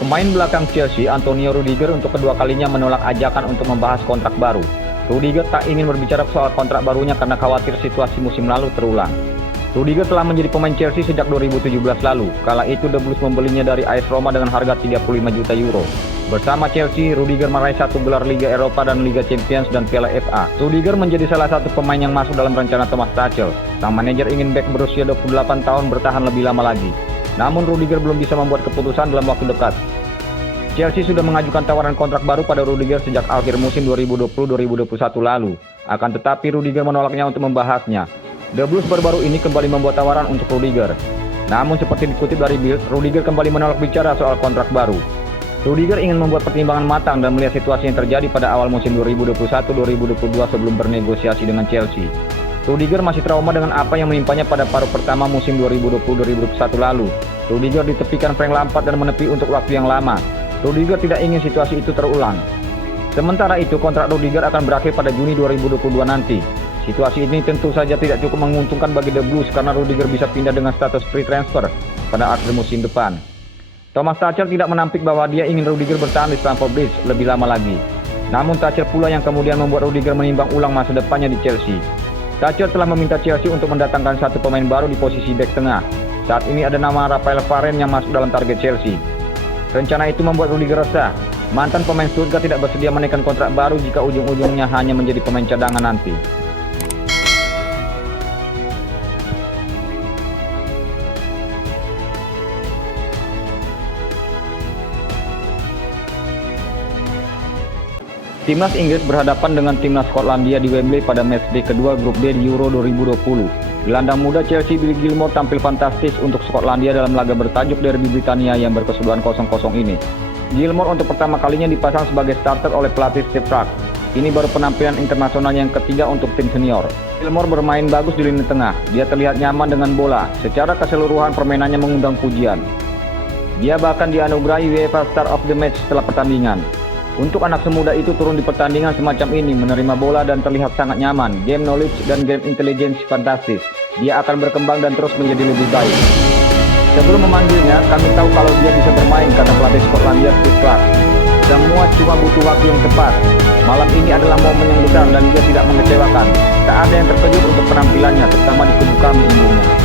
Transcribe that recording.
Pemain belakang Chelsea, Antonio Rudiger, untuk kedua kalinya menolak ajakan untuk membahas kontrak baru. Rudiger tak ingin berbicara soal kontrak barunya karena khawatir situasi musim lalu terulang. Rudiger telah menjadi pemain Chelsea sejak 2017 lalu. Kala itu The Blues membelinya dari AS Roma dengan harga 35 juta euro. Bersama Chelsea, Rudiger meraih 1 gelar Liga Eropa dan Liga Champions dan Piala FA. Rudiger menjadi salah satu pemain yang masuk dalam rencana Thomas Tuchel. Sang manajer ingin bek berusia 28 tahun bertahan lebih lama lagi. Namun Rudiger belum bisa membuat keputusan dalam waktu dekat. Chelsea sudah mengajukan tawaran kontrak baru pada Rudiger sejak akhir musim 2020-2021 lalu. Akan tetapi Rudiger menolaknya untuk membahasnya. The Blues baru-baru ini kembali membuat tawaran untuk Rudiger. Namun seperti dikutip dari Bild, Rudiger kembali menolak bicara soal kontrak baru. Rudiger ingin membuat pertimbangan matang dan melihat situasi yang terjadi pada awal musim 2021-2022 sebelum bernegosiasi dengan Chelsea. Rudiger masih trauma dengan apa yang menimpanya pada paruh pertama musim 2020-2021 lalu. Rudiger ditepikan Frank Lampard dan menepi untuk waktu yang lama. Rudiger tidak ingin situasi itu terulang. Sementara itu, kontrak Rudiger akan berakhir pada Juni 2022 nanti. Situasi ini tentu saja tidak cukup menguntungkan bagi The Blues karena Rudiger bisa pindah dengan status free transfer pada akhir musim depan. Thomas Tuchel tidak menampik bahwa dia ingin Rudiger bertahan di Stamford Bridge lebih lama lagi. Namun Tuchel pula yang kemudian membuat Rudiger menimbang ulang masa depannya di Chelsea. Tuchel telah meminta Chelsea untuk mendatangkan satu pemain baru di posisi bek tengah. Saat ini ada nama Raphael Varane yang masuk dalam target Chelsea. Rencana itu membuat Rudiger resah. Mantan pemain Stuttgart tidak bersedia menaikkan kontrak baru jika ujung-ujungnya hanya menjadi pemain cadangan nanti. Timnas Inggris berhadapan dengan timnas Skotlandia di Wembley pada matchday kedua grup D di Euro 2020. Gelandang muda Chelsea Billy Gilmour tampil fantastis untuk Skotlandia dalam laga bertajuk Derby Britania yang berkesudahan 0-0 ini. Gilmour untuk pertama kalinya dipasang sebagai starter oleh pelatih Steve Clarke. Ini baru penampilan internasional yang ketiga untuk tim senior. Gilmour bermain bagus di lini tengah. Dia terlihat nyaman dengan bola. Secara keseluruhan permainannya mengundang pujian. Dia bahkan dianugerahi UEFA Star of the Match setelah pertandingan. Untuk anak semuda itu turun di pertandingan semacam ini, menerima bola dan terlihat sangat nyaman. Game knowledge dan game intelligence fantastis. Dia akan berkembang dan terus menjadi lebih baik. Sebelum memanggilnya, kami tahu kalau dia bisa bermain, kata pelatih Skotlandia Steve Clarke. Semua cuma butuh waktu yang tepat. Malam ini adalah momen yang besar dan dia tidak mengecewakan. Tak ada yang terkejut untuk penampilannya, terutama di kubu kami umumnya.